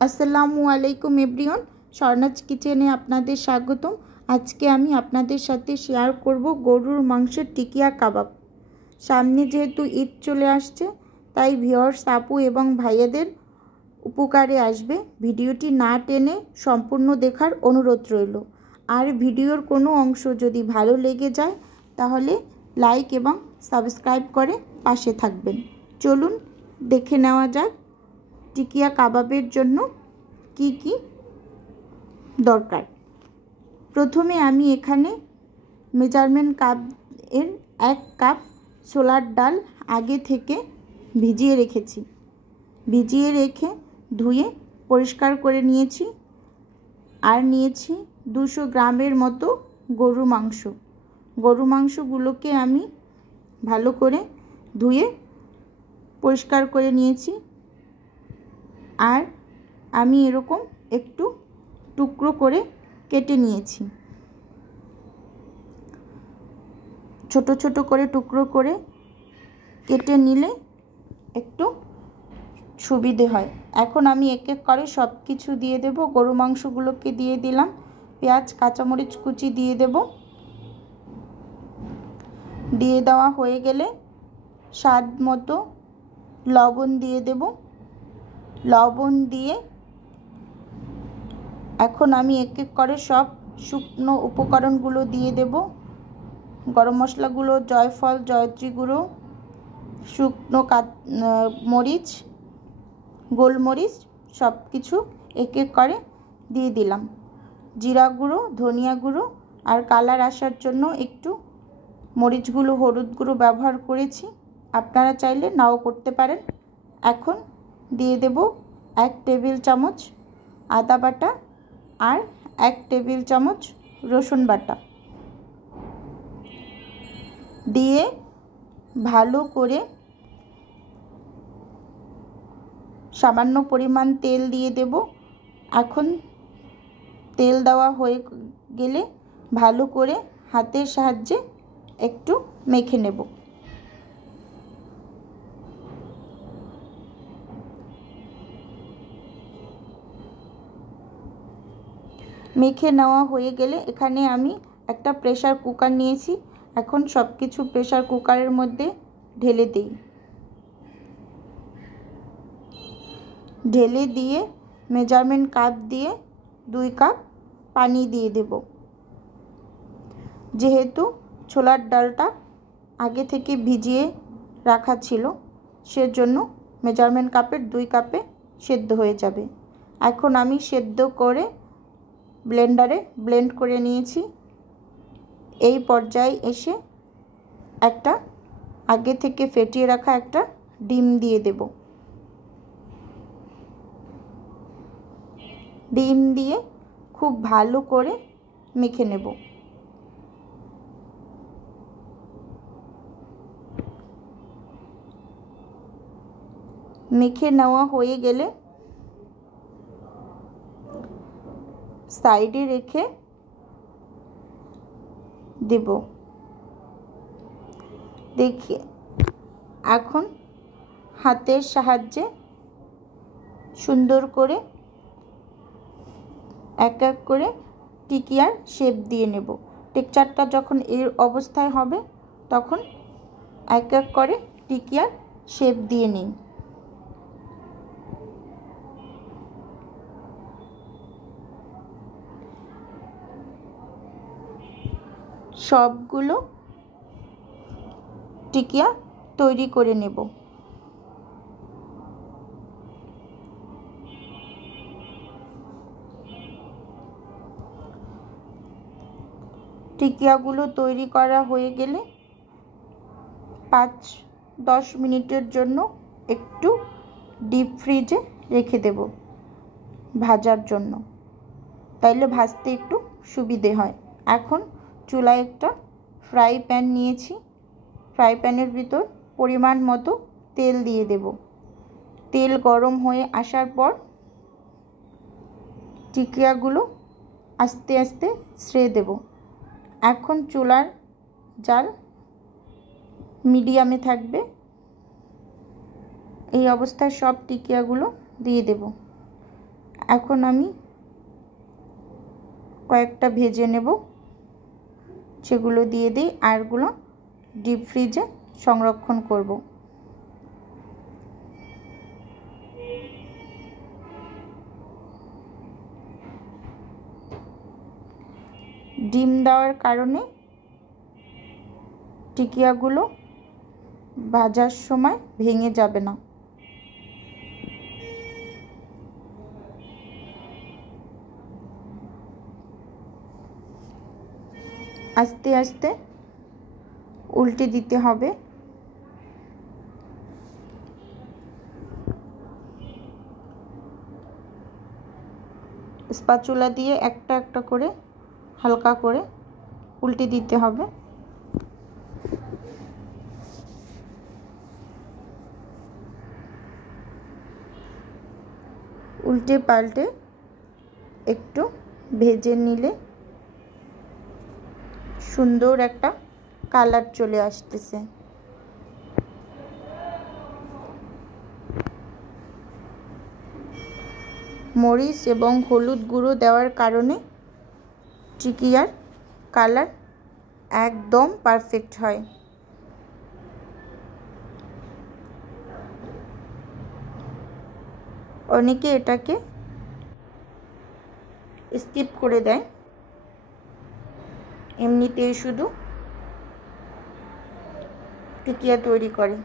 আসসালামু আলাইকুম এভরিওয়ান, স্বর্ণাজ কিচেনে আপনাদের স্বাগতম। আজকে আমি আপনাদের সাথে শেয়ার করব গরুর মাংসের টিকিয়া কাবাব। সামনে যেহেতু ঈদ চলে আসছে, তাই ভিউয়ার্স আপু এবং ভাইয়াদের উপকারে আসবে। ভিডিওটি না টেনে সম্পূর্ণ দেখার অনুরোধ রইল। আর ভিডিওর কোনো অংশ যদি ভালো লেগে যায় তাহলে লাইক এবং সাবস্ক্রাইব করে পাশে থাকবেন। চলুন দেখে নেওয়া যাক টিকিয়া কাবাবের জন্য কি কি দরকার। প্রথমে আমি এখানে মেজারমেন্ট কাপ এর 1 কাপ ছোলার ডাল আগে থেকে ভিজিয়ে রেখেছি। ভিজিয়ে রেখে ধুয়ে পরিষ্কার করে নিয়েছি। আর নিয়েছি 200 গ্রামের মতো গরু মাংস। গরু মাংসগুলোকে আমি ভালো করে ধুয়ে পরিষ্কার করে নিয়েছি। আর আমি এরকম একটু টুকরো করে কেটে নিয়েছি। ছোট ছোট করে টুকরো করে কেটে নিলে একটু সুবিধে হয়। এখন আমি এক এক করে সব কিছু দিয়ে দেব। গরু মাংসগুলোকে দিয়ে দিলাম। পেঁয়াজ কাঁচামরিচ কুচি দিয়ে দেব। দিয়ে দেওয়া হয়ে গেলে স্বাদ মতো লবণ দিয়ে দেব। লবণ দিয়ে এখন আমি এক এক করে সব শুকনো উপকরণগুলো দিয়ে দেব। গরম মশলাগুলো, জয়ফল, জয়ত্রী গুঁড়ো, শুকনো মরিচ, গোলমরিচ সব কিছু এক এক করে দিয়ে দিলাম। জিরা গুঁড়ো, ধনিয়া গুঁড়ো আর কালার আসার জন্য একটু মরিচগুলো, হলুদ গুঁড়ো ব্যবহার করেছি। আপনারা চাইলে নাও করতে পারেন। এখন দিয়ে দেব 1 টেবিল চামচ আদা বাটা আর 1 টেবিল চামচ রসুন বাটা। দিয়ে ভালো করে সামান্য পরিমাণ তেল দিয়ে দেব। এখন তেল দেওয়া হয়ে গেলে ভালো করে হাতের সাহায্যে একটু মেখে নেব। মেখে নেওয়া হয়ে গেলে এখানে আমি একটা প্রেসার কুকার নিয়েছি। এখন সব কিছু প্রেসার কুকারের মধ্যে ঢেলে দিই। ঢেলে দিয়ে মেজারমেন্ট কাপ দিয়ে 2 কাপ পানি দিয়ে দেব। যেহেতু ছোলার ডালটা আগে থেকে ভিজিয়ে রাখা ছিল, সেজন্য মেজারমেন্ট কাপের 2 কাপে সেদ্ধ হয়ে যাবে। এখন আমি সেদ্ধ করে ব্লেন্ডারে ব্লেন্ড করে নিয়েছি। এই পর্যায়ে এসে একটা আগে থেকে ফেটিয়ে রাখা একটা ডিম দিয়ে দেব। ডিম দিয়ে খুব ভালো করে মেখে নেব। মেখে নেওয়া হয়ে গেলে সাইডে রেখে দেব। দেখি এখন হাতের সাহায্যে সুন্দর করে এক এক করে টিকিয়ার শেপ দিয়ে নেব। টেক্সচারটা যখন এই অবস্থায় হবে তখন এক এক করে টিকিয়ার শেপ দিয়ে নিই। সবগুলো টিকিয়া তৈরি করে নেব। টিকিয়াগুলো তৈরি করা হয়ে গেলে 5-10 মিনিটের জন্য একটু ডিপ ফ্রিজে রেখে দেব ভাজার জন্য, তাইলে ভাজতে একটু সুবিধে হয়। এখন চুলায় একটা ফ্রাই প্যান নিয়েছি। ফ্রাই প্যানের ভিতর পরিমাণ মতো তেল দিয়ে দেব। তেল গরম হয়ে আসার পর টিকিয়াগুলো আস্তে আস্তে ছেড়ে দেব। এখন চুলার জাল মিডিয়ামে থাকবে। এই অবস্থায় সব টিকিয়াগুলো দিয়ে দেব। এখন আমি কয়েকটা ভেজে নেব, সেগুলো দিয়ে দিই, আরগুলো ডিপ ফ্রিজে সংরক্ষণ করব। ডিম দেওয়ার কারণে টিকিয়াগুলো ভাজার সময় ভেঙে যাবে না। আস্তে আস্তে উল্টে দিতে হবে। স্প্যাচুলা দিয়ে একটা একটা করে হালকা করে উল্টে দিতে হবে। উল্টে পাল্টে একটু ভেজে নিলে সুন্দর একটা কালার চলে আসতেছে। মরিচ এবং হলুদ গুঁড়ো দেওয়ার কারণে টিকিয়ার কালার একদম পারফেক্ট হয়। অনেকে এটাকে স্কিপ করে দেয়, এমনিতেই শুধু টিকিয়া তৈরি করে।